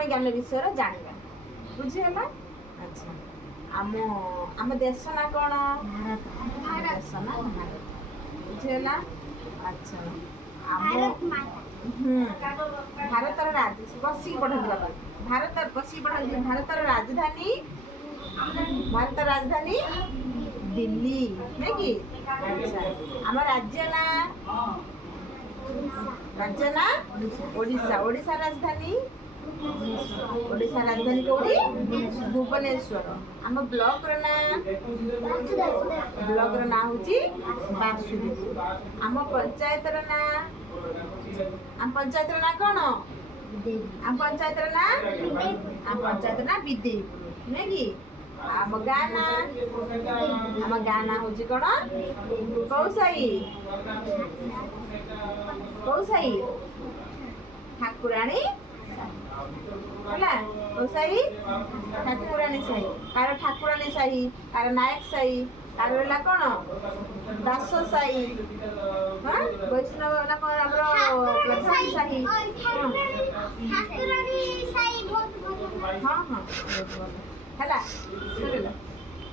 ସାଧାରଣ ଜ୍ଞାନ ବିଷୟରେ ଜାଣିବା। ବୁଝିହେଲା? ଆଚ୍ଛା ଆମ ଆମ ଦେଶ ନା କ'ଣ? ଦେଶ ନା ଭାରତ। ବୁଝିହେଲା? ଆଚ୍ଛା ଆମ ଭାରତର ବସିକି ପଢ଼ନ୍ତୁ ବାବା। ବସିକି ପଢ଼ନ୍ତୁ। ଭାରତର ରାଜଧାନୀ ଦିଲ୍ଲୀ ନୁହେଁ କି? ଆଚ୍ଛା ଆମ ରାଜ୍ୟ ନା ଓଡ଼ିଶା। ଓଡ଼ିଶା ରାଜଧାନୀ କୋଉଠି? ଭୁବନେଶ୍ୱର। ଆମ ବ୍ଲକର ନାଁ ହେଉଛି ବାସୁଦେବପୁର। ଆମ ପଞ୍ଚାୟତର ନାଁ କ'ଣ? ଆମ ପଞ୍ଚାୟତର ନାଁ ବିଦେଇପୁର ନୁହେଁ କି? ଆମ ଗାଁ ନାଁ ହେଉଛି କ'ଣ? କୋଉ ସାହି? ଠାକୁରାଣୀ ହେଲା। କୋଉ ସାହି? ଠାକୁରାଣୀ ସାହି। କାହାର ଠାକୁରାଣୀ ସାହି, କାହାର ନାୟକ ସାହି, କାହାର ରହିଲା କ'ଣ? ଦାସ ସାହି, ବୈଷ୍ଣବ ନା କ'ଣ ଆମର ପ୍ରଧାନ ସାହି। ହଁ ହେଲା।